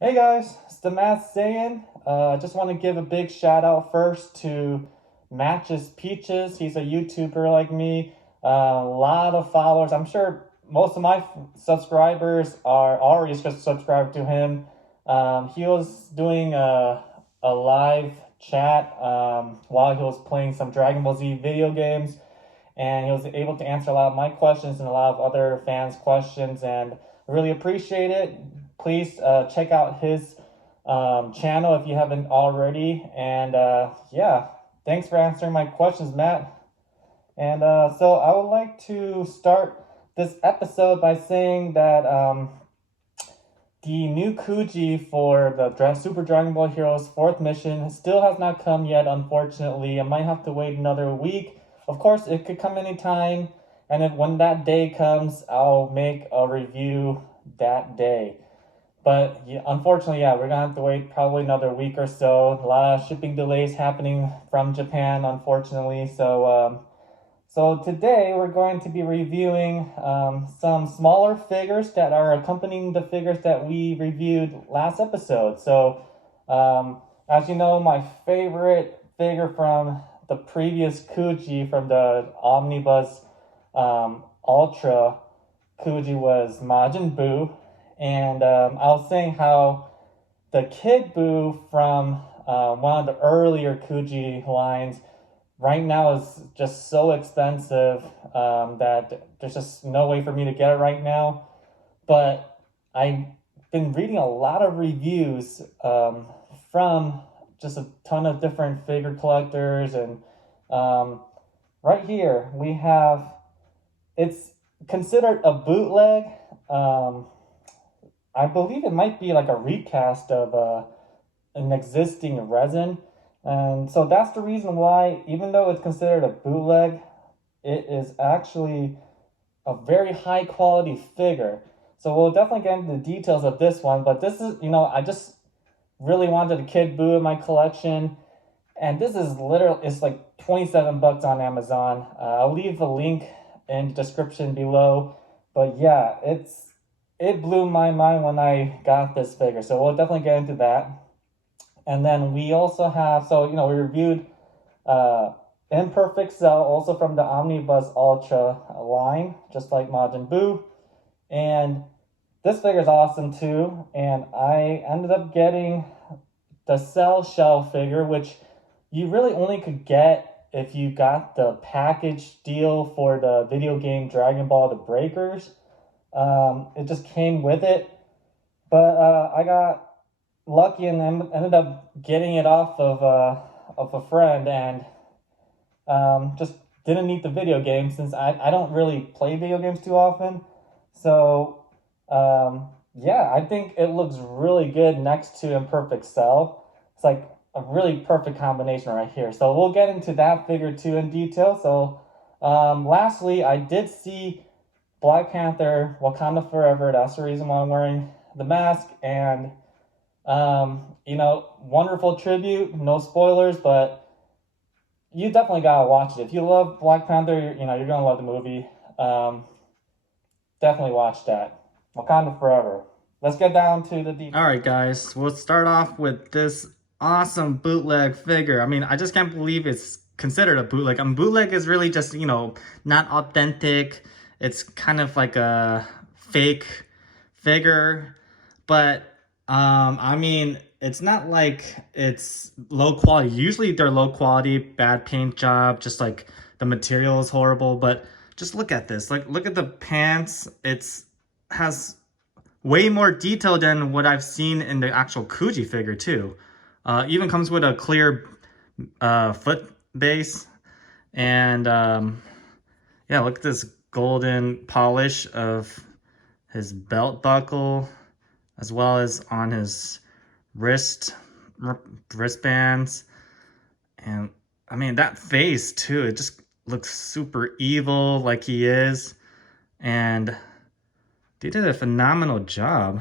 Hey guys, it's the Math Saiyan. I just want to give a big shout out first to Matches Peaches. He's a YouTuber like me. A lot of followers. I'm sure most of my subscribers are already just subscribed to him. He was doing a live chat while he was playing some Dragon Ball Z video games, and he was able to answer a lot of my questions and a lot of other fans' questions, and I really appreciate it. Please check out his channel if you haven't already. And yeah, thanks for answering my questions, Matt. And so I would like to start this episode by saying that the new Kuji for the Super Dragon Ball Heroes 4th mission still has not come yet, unfortunately. I might have to wait another week. Of course, it could come anytime, and when that day comes, I'll make a review that day. But yeah, unfortunately, yeah, we're gonna have to wait probably another week or so. A lot of shipping delays happening from Japan, unfortunately. So today we're going to be reviewing some smaller figures that are accompanying the figures that we reviewed last episode. So as you know, my favorite figure from the previous Kuji from the Omnibus Ultra Kuji was Majin Buu. And I was saying how the Kid Buu from one of the earlier Kuji lines right now is just so expensive that there's just no way for me to get it right now. But I've been reading a lot of reviews from just a ton of different figure collectors, and right here we have, it's considered a bootleg. I believe it might be like a recast of an existing resin. And so that's the reason why, even though it's considered a bootleg, it is actually a very high quality figure. So we'll definitely get into the details of this one, but this is, I just really wanted a Kid Buu in my collection. And this is literally, it's like 27 bucks on Amazon. I'll leave a link in the description below. But yeah, it blew my mind when I got this figure. So we'll definitely get into that. And then we also have, we reviewed Imperfect Cell, also from the Omnibus Ultra line, just like Majin Buu. And this figure is awesome too. And I ended up getting the Cell Shell figure, which you really only could get if you got the package deal for the video game Dragon Ball The Breakers. It just came with it, but I got lucky and ended up getting it off of a friend, and just didn't need the video game since I don't really play video games too often. So yeah, I think it looks really good next to Imperfect Cell. It's like a really perfect combination right here. So we'll get into that figure too in detail. So lastly, I did see Black Panther, Wakanda Forever. That's the reason why I'm wearing the mask. And, wonderful tribute. No spoilers, but you definitely gotta watch it. If you love Black Panther, you're gonna love the movie. Definitely watch that. Wakanda Forever. Let's get down to the details. Alright, guys. We'll start off with this awesome bootleg figure. I mean, I just can't believe it's considered a bootleg. Bootleg is really just, not authentic. It's kind of like a fake figure, but I mean, it's not like it's low quality. Usually they're low quality, bad paint job, just like the material is horrible. But just look at this. Like, look at the pants. It's has way more detail than what I've seen in the actual Kuji figure too. Even comes with a clear foot base, and yeah, look at this golden polish of his belt buckle, as well as on his wristbands. And I mean, that face too, it just looks super evil, like he is. And they did a phenomenal job.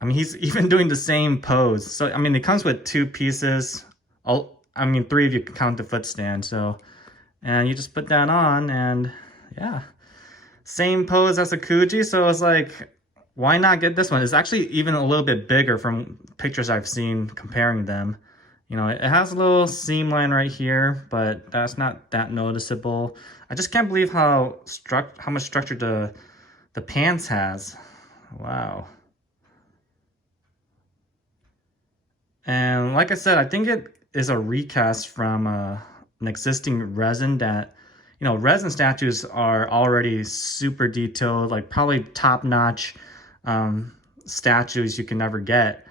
I mean, he's even doing the same pose. So I mean, it comes with 2 pieces. I mean, 3 if you count the foot stand. So, and you just put that on, and yeah, same pose as a Kuji. So it's like, why not get this one? It's actually even a little bit bigger from pictures I've seen comparing them. You know, it has a little seam line right here, but that's not that noticeable. I just can't believe how much structure the pants has. Wow. And like I said, I think it is a recast from an existing resin that, you know, resin statues are already super detailed, like probably top-notch statues you can never get.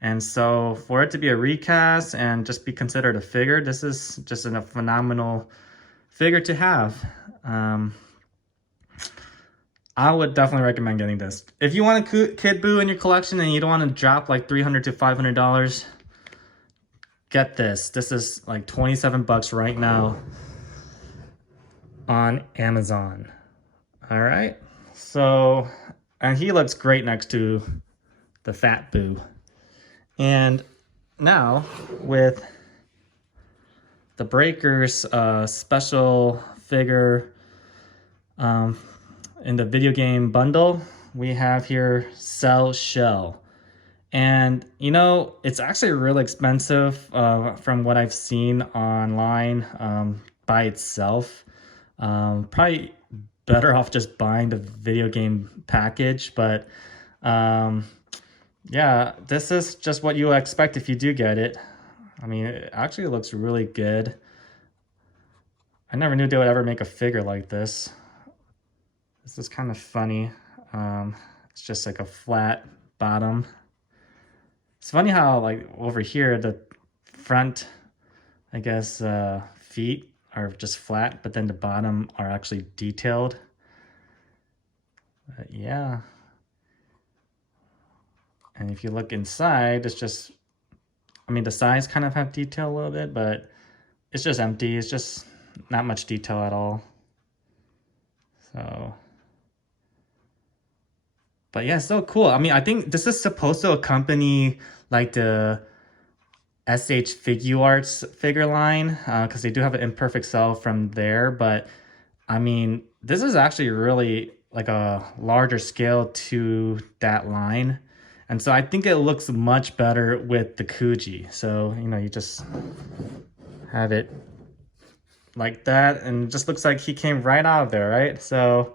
And so for it to be a recast and just be considered a figure, this is just a phenomenal figure to have. I would definitely recommend getting this. If you want a Kid Buu in your collection and you don't want to drop like $300 to $500, get this. This is like 27 bucks right now on Amazon. All right. So, and he looks great next to the Fat Buu. And now with the Breakers special figure in the video game bundle, we have here Cell Shell. And, you know, it's actually really expensive from what I've seen online by itself. Probably better off just buying the video game package. But, yeah, this is just what you expect if you do get it. I mean, it actually looks really good. I never knew they would ever make a figure like this. This is kind of funny. It's just like a flat bottom. It's funny how, like, over here, the front, I guess, feet are just flat, but then the bottom are actually detailed. But yeah. And if you look inside, it's just, I mean, the sides kind of have detail a little bit, but it's just empty. It's just not much detail at all. So, but yeah, so cool. I mean, I think this is supposed to accompany like the SH Figuarts figure line, because they do have an Imperfect Cell from there. But I mean, this is actually really like a larger scale to that line. And so I think it looks much better with the Kuji. So, you know, you just have it like that, and it just looks like he came right out of there, right? So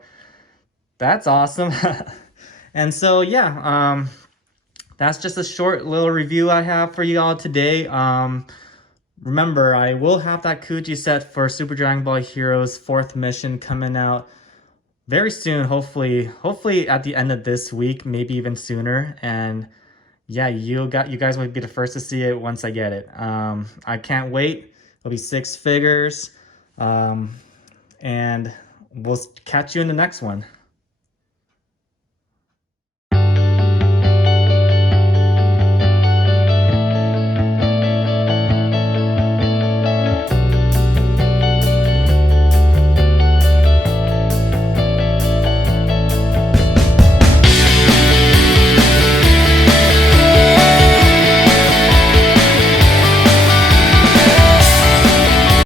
that's awesome. And so, yeah, that's just a short little review I have for you all today. Remember, I will have that Kuji set for Super Dragon Ball Heroes 4th mission coming out very soon, hopefully at the end of this week, maybe even sooner. And yeah, you guys will be the first to see it once I get it. I can't wait. It'll be 6 figures. And we'll catch you in the next one.